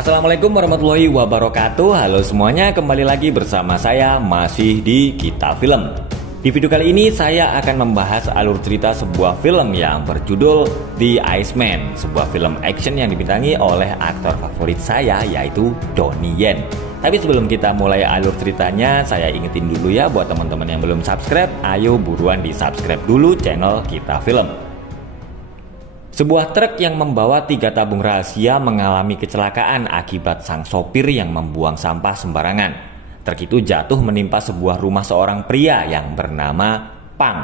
Assalamualaikum warahmatullahi wabarakatuh. Halo semuanya, kembali lagi bersama saya masih di Kita Film. Di video kali ini saya akan membahas alur cerita sebuah film yang berjudul The Iceman, sebuah film action yang dibintangi oleh aktor favorit saya yaitu Donnie Yen. Tapi sebelum kita mulai alur ceritanya, saya ingetin dulu ya buat teman-teman yang belum subscribe, ayo buruan di subscribe dulu channel Kita Film. Sebuah truk yang membawa 3 tabung rahasia mengalami kecelakaan akibat sang sopir yang membuang sampah sembarangan. Truk itu jatuh menimpa sebuah rumah seorang pria yang bernama Pang.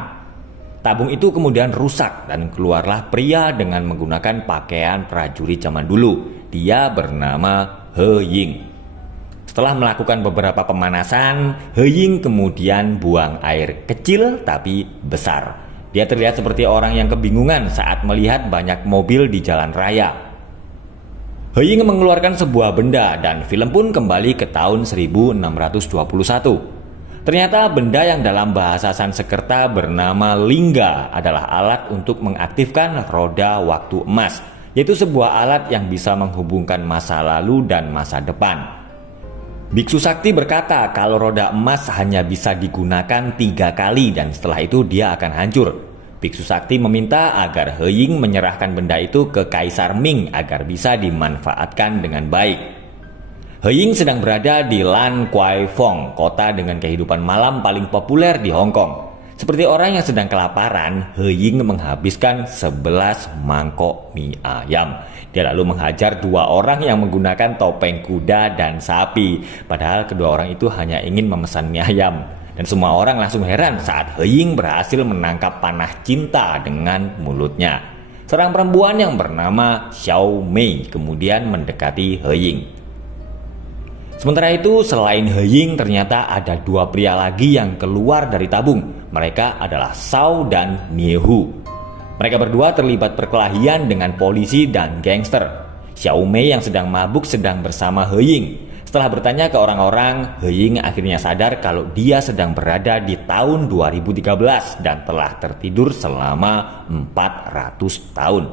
Tabung itu kemudian rusak dan keluarlah pria dengan menggunakan pakaian prajurit zaman dulu. Dia bernama He Ying. Setelah melakukan beberapa pemanasan, He Ying kemudian buang air kecil tapi besar. Dia terlihat seperti orang yang kebingungan saat melihat banyak mobil di jalan raya. He Ying mengeluarkan sebuah benda dan film pun kembali ke tahun 1621. Ternyata benda yang dalam bahasa Sanskerta bernama lingga adalah alat untuk mengaktifkan roda waktu emas, yaitu sebuah alat yang bisa menghubungkan masa lalu dan masa depan. Biksu Sakti berkata kalau roda emas hanya bisa digunakan 3 kali dan setelah itu dia akan hancur. Biksu Sakti meminta agar He Ying menyerahkan benda itu ke Kaisar Ming agar bisa dimanfaatkan dengan baik. He Ying sedang berada di Lan Kwai Fong, kota dengan kehidupan malam paling populer di Hong Kong. Seperti orang yang sedang kelaparan, He Ying menghabiskan 11 mangkok mie ayam. Dia lalu menghajar 2 orang yang menggunakan topeng kuda dan sapi. Padahal kedua orang itu hanya ingin memesan mie ayam. Dan semua orang langsung heran saat He Ying berhasil menangkap panah cinta dengan mulutnya. Seorang perempuan yang bernama Xiao Mei kemudian mendekati He Ying. Sementara itu, selain He Ying ternyata ada 2 pria lagi yang keluar dari tabung. Mereka adalah Shao dan Niehu. Mereka berdua terlibat perkelahian dengan polisi dan gangster. Xiao Mei yang sedang mabuk sedang bersama He Ying. Setelah bertanya ke orang-orang, He Ying akhirnya sadar kalau dia sedang berada di tahun 2013 dan telah tertidur selama 400 tahun.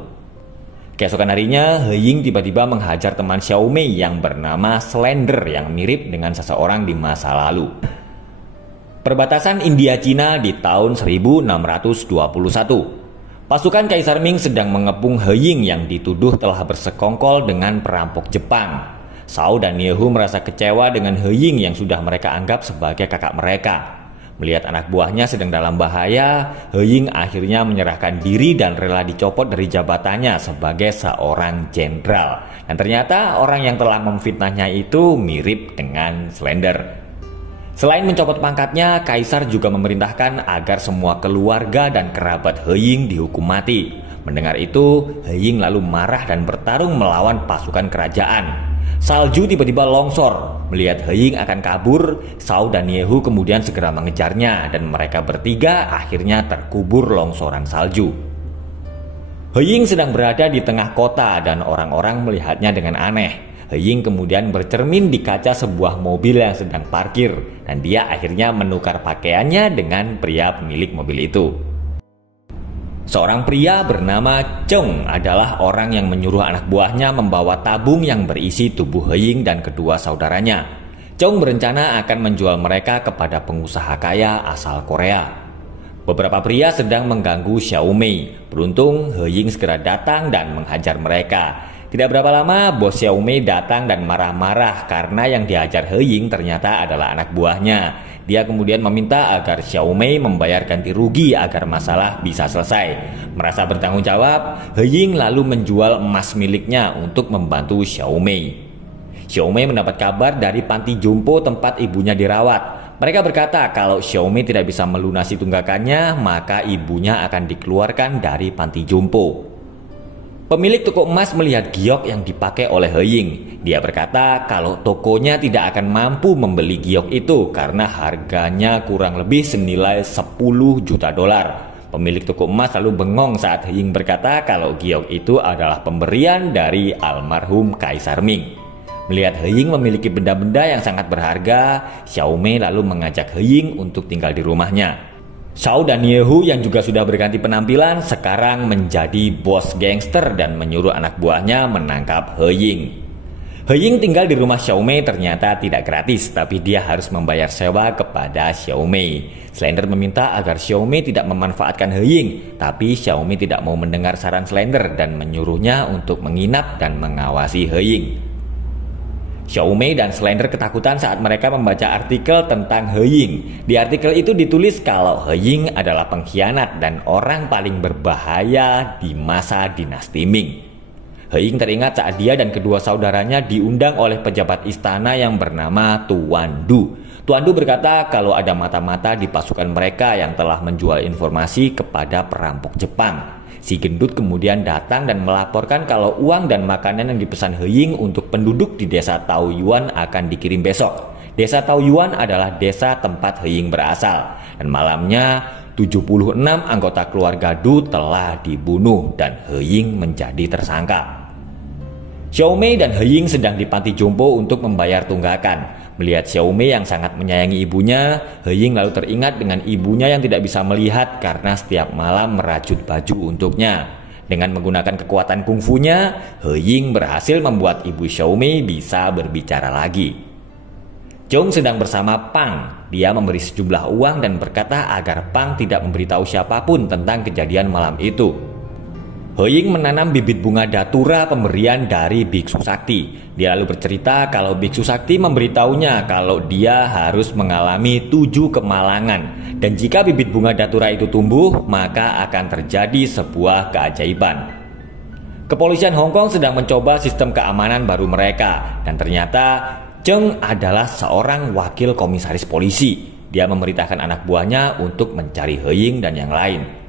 Keesokan harinya, He Ying tiba-tiba menghajar teman Xiao Mei yang bernama Slender yang mirip dengan seseorang di masa lalu. Perbatasan India-Cina di tahun 1621. Pasukan Kaisar Ming sedang mengepung He Ying yang dituduh telah bersekongkol dengan perampok Jepang. Shao dan Niehu merasa kecewa dengan He Ying yang sudah mereka anggap sebagai kakak mereka. Melihat anak buahnya sedang dalam bahaya, He Ying akhirnya menyerahkan diri dan rela dicopot dari jabatannya sebagai seorang jenderal. Dan ternyata orang yang telah memfitnahnya itu mirip dengan Slender. Selain mencopot pangkatnya, Kaisar juga memerintahkan agar semua keluarga dan kerabat He Ying dihukum mati. Mendengar itu, He Ying lalu marah dan bertarung melawan pasukan kerajaan. Salju tiba-tiba longsor. Melihat He Ying akan kabur, Shao dan Niehu kemudian segera mengejarnya dan mereka bertiga akhirnya terkubur longsoran salju. He Ying sedang berada di tengah kota dan orang-orang melihatnya dengan aneh. He Ying kemudian bercermin di kaca sebuah mobil yang sedang parkir dan dia akhirnya menukar pakaiannya dengan pria pemilik mobil itu. Seorang pria bernama Chong adalah orang yang menyuruh anak buahnya membawa tabung yang berisi tubuh He Ying dan kedua saudaranya. Chong berencana akan menjual mereka kepada pengusaha kaya asal Korea. Beberapa pria sedang mengganggu Xiao Mei. Beruntung He Ying segera datang dan menghajar mereka. Tidak berapa lama, bos Xiao Mei datang dan marah-marah karena yang diajar He Ying ternyata adalah anak buahnya. Dia kemudian meminta agar Xiao Mei membayar ganti rugi agar masalah bisa selesai. Merasa bertanggung jawab, He Ying lalu menjual emas miliknya untuk membantu Xiao Mei. Xiao Mei mendapat kabar dari panti jompo tempat ibunya dirawat. Mereka berkata kalau Xiao Mei tidak bisa melunasi tunggakannya, maka ibunya akan dikeluarkan dari panti jompo. Pemilik toko emas melihat giok yang dipakai oleh He Ying. Dia berkata kalau tokonya tidak akan mampu membeli giok itu karena harganya kurang lebih senilai 10 juta dolar. Pemilik toko emas lalu bengong saat He Ying berkata kalau giok itu adalah pemberian dari almarhum Kaisar Ming. Melihat He Ying memiliki benda-benda yang sangat berharga, Xiao Mei lalu mengajak He Ying untuk tinggal di rumahnya. Shao dan Niehu yang juga sudah berganti penampilan sekarang menjadi bos gangster dan menyuruh anak buahnya menangkap He Ying. He Ying tinggal di rumah Xiaomei ternyata tidak gratis, tapi dia harus membayar sewa kepada Xiaomei. Slender meminta agar Xiaomei tidak memanfaatkan He Ying, tapi Xiaomei tidak mau mendengar saran Slender dan menyuruhnya untuk menginap dan mengawasi He Ying. Xiaomei dan Slender ketakutan saat mereka membaca artikel tentang He Ying. Di artikel itu ditulis kalau He Ying adalah pengkhianat dan orang paling berbahaya di masa dinasti Ming. He Ying teringat saat dia dan kedua saudaranya diundang oleh pejabat istana yang bernama Tuan Du. Tuan Du berkata kalau ada mata-mata di pasukan mereka yang telah menjual informasi kepada perampok Jepang. Si gendut kemudian datang dan melaporkan kalau uang dan makanan yang dipesan He Ying untuk penduduk di desa Taoyuan akan dikirim besok. Desa Taoyuan adalah desa tempat He Ying berasal. Dan malamnya 76 anggota keluarga Du telah dibunuh dan He Ying menjadi tersangka. Xiaomei dan He Ying sedang di panti jompo untuk membayar tunggakan. Melihat Xiaomei yang sangat menyayangi ibunya, He Ying lalu teringat dengan ibunya yang tidak bisa melihat karena setiap malam merajut baju untuknya. Dengan menggunakan kekuatan kungfunya, He Ying berhasil membuat ibu Xiaomei bisa berbicara lagi. Zhong sedang bersama Pang. Dia memberi sejumlah uang dan berkata agar Pang tidak memberitahu siapapun tentang kejadian malam itu. He Ying menanam bibit bunga datura pemberian dari Biksu Sakti. Dia lalu bercerita kalau Biksu Sakti memberitahunya kalau dia harus mengalami 7 kemalangan. Dan jika bibit bunga datura itu tumbuh, maka akan terjadi sebuah keajaiban. Kepolisian Hong Kong sedang mencoba sistem keamanan baru mereka. Dan ternyata Zheng adalah seorang wakil komisaris polisi. Dia memerintahkan anak buahnya untuk mencari He Ying dan yang lain.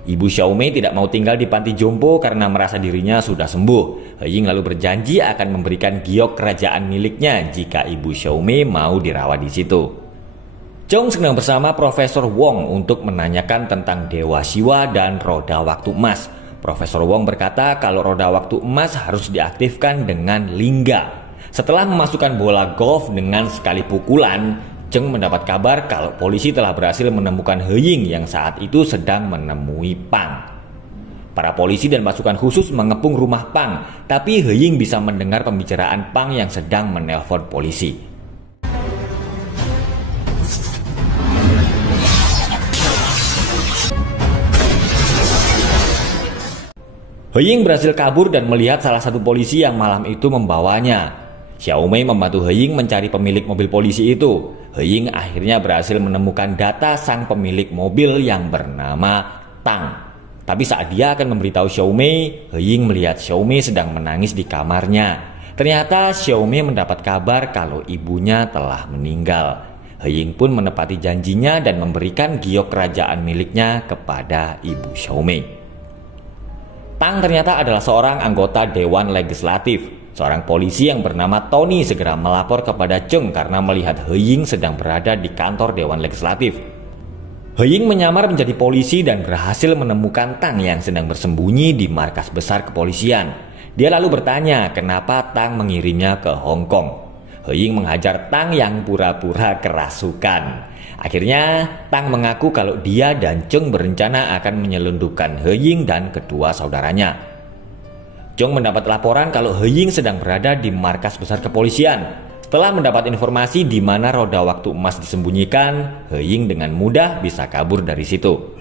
Ibu Xiaomei tidak mau tinggal di panti jompo karena merasa dirinya sudah sembuh. He Ying lalu berjanji akan memberikan giok kerajaan miliknya jika ibu Xiaomei mau dirawat di situ. Zhong sedang bersama Profesor Wong untuk menanyakan tentang Dewa Siwa dan roda waktu emas. Profesor Wong berkata kalau roda waktu emas harus diaktifkan dengan lingga. Setelah memasukkan bola golf dengan sekali pukulan, Zheng mendapat kabar kalau polisi telah berhasil menemukan He Ying yang saat itu sedang menemui Pang. Para polisi dan pasukan khusus mengepung rumah Pang, tapi He Ying bisa mendengar pembicaraan Pang yang sedang menelpon polisi. He Ying berhasil kabur dan melihat salah satu polisi yang malam itu membawanya. Xiaomei membantu He Ying mencari pemilik mobil polisi itu. He Ying akhirnya berhasil menemukan data sang pemilik mobil yang bernama Tang. Tapi saat dia akan memberitahu Xiaomei, He Ying melihat Xiaomei sedang menangis di kamarnya. Ternyata Xiaomei mendapat kabar kalau ibunya telah meninggal. He Ying pun menepati janjinya dan memberikan giok kerajaan miliknya kepada ibu Xiaomei. Tang ternyata adalah seorang anggota Dewan Legislatif. Seorang polisi yang bernama Tony segera melapor kepada Zheng karena melihat He Ying sedang berada di kantor Dewan Legislatif. He Ying menyamar menjadi polisi dan berhasil menemukan Tang yang sedang bersembunyi di markas besar kepolisian. Dia lalu bertanya kenapa Tang mengirimnya ke Hong Kong. He Ying menghajar Tang yang pura-pura kerasukan. Akhirnya Tang mengaku kalau dia dan Zheng berencana akan menyelundupkan He Ying dan kedua saudaranya. Zheng mendapat laporan kalau He Ying sedang berada di markas besar kepolisian. Setelah mendapat informasi di mana roda waktu emas disembunyikan, He Ying dengan mudah bisa kabur dari situ.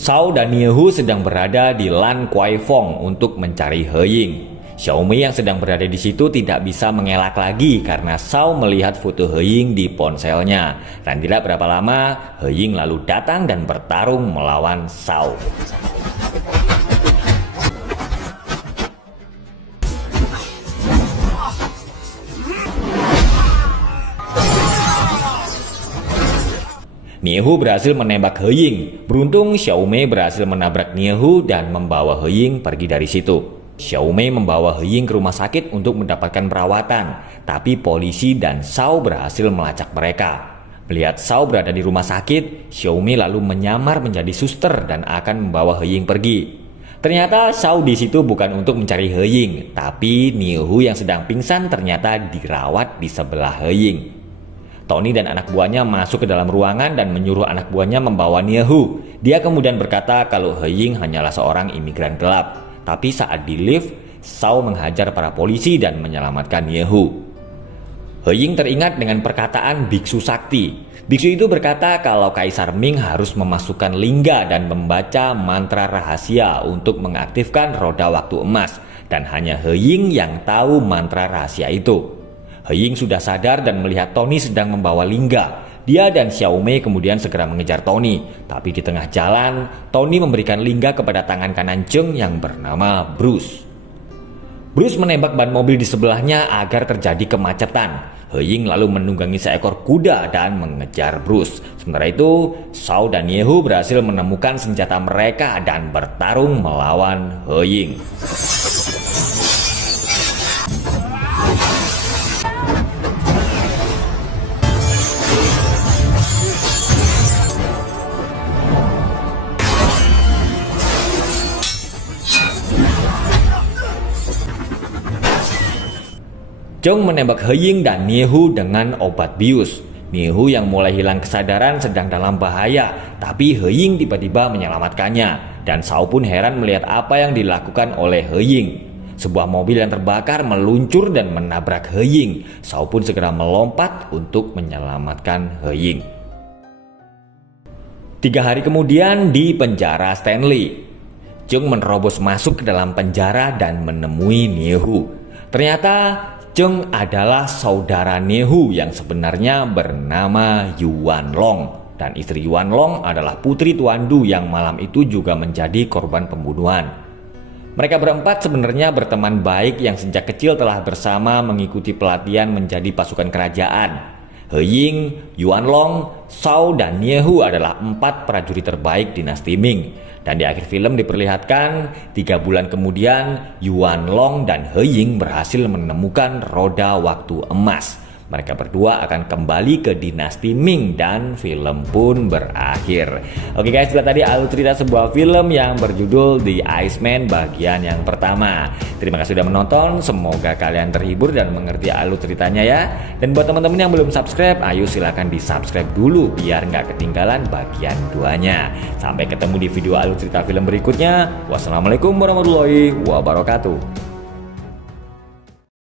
Shao dan Niehu sedang berada di Lan Kwai Fong untuk mencari He Ying. Xiaomei yang sedang berada di situ tidak bisa mengelak lagi karena Shao melihat foto He Ying di ponselnya. Dan tidak berapa lama, He Ying lalu datang dan bertarung melawan Shao. Niehu berhasil menembak He Ying. Beruntung Xiaomei berhasil menabrak Niehu dan membawa He Ying pergi dari situ. Xiaomei membawa He Ying ke rumah sakit untuk mendapatkan perawatan, tapi polisi dan Shao berhasil melacak mereka. Melihat Shao berada di rumah sakit, Xiaomei lalu menyamar menjadi suster dan akan membawa He Ying pergi. Ternyata Shao di situ bukan untuk mencari He Ying, tapi Niehu yang sedang pingsan ternyata dirawat di sebelah He Ying. Tony dan anak buahnya masuk ke dalam ruangan dan menyuruh anak buahnya membawa Nie-hu. Dia kemudian berkata kalau He Ying hanyalah seorang imigran gelap. Tapi saat di lift, Shao menghajar para polisi dan menyelamatkan Nie-hu. He Ying teringat dengan perkataan biksu sakti. Biksu itu berkata kalau Kaisar Ming harus memasukkan lingga dan membaca mantra rahasia untuk mengaktifkan roda waktu emas. Dan hanya He Ying yang tahu mantra rahasia itu. He Ying sudah sadar dan melihat Tony sedang membawa lingga. Dia dan Xiao Mei kemudian segera mengejar Tony. Tapi di tengah jalan, Tony memberikan lingga kepada tangan kanan Zheng yang bernama Bruce. Bruce menembak ban mobil di sebelahnya agar terjadi kemacetan. He Ying lalu menunggangi seekor kuda dan mengejar Bruce. Sementara itu, Shao dan Nie-hu berhasil menemukan senjata mereka dan bertarung melawan He Ying. Zheng menembak He Ying dan Nie-hu dengan obat bius. Nie-hu yang mulai hilang kesadaran sedang dalam bahaya, tapi He Ying tiba-tiba menyelamatkannya. Dan Shao pun heran melihat apa yang dilakukan oleh He Ying. Sebuah mobil yang terbakar meluncur dan menabrak He Ying. Shao pun segera melompat untuk menyelamatkan He Ying. 3 hari kemudian di penjara Stanley, Zheng menerobos masuk ke dalam penjara dan menemui Nie-hu. Ternyata Zheng adalah saudara Nie-hu yang sebenarnya bernama Yuan Long. Dan istri Yuan Long adalah putri Tuan Du yang malam itu juga menjadi korban pembunuhan. Mereka berempat sebenarnya berteman baik yang sejak kecil telah bersama mengikuti pelatihan menjadi pasukan kerajaan. He Ying, Yuan Long, Shao, dan Nie-hu adalah 4 prajurit terbaik dinasti Ming. Dan di akhir film diperlihatkan 3 bulan kemudian Yuan Long dan He Ying berhasil menemukan roda waktu emas. Mereka berdua akan kembali ke dinasti Ming dan film pun berakhir. Oke guys, itulah tadi alur cerita sebuah film yang berjudul The Iceman bagian yang pertama. Terima kasih sudah menonton, semoga kalian terhibur dan mengerti alur ceritanya ya. Dan buat teman-teman yang belum subscribe, ayo silahkan di subscribe dulu biar nggak ketinggalan bagian 2-nya. Sampai ketemu di video alur cerita film berikutnya. Wassalamualaikum warahmatullahi wabarakatuh.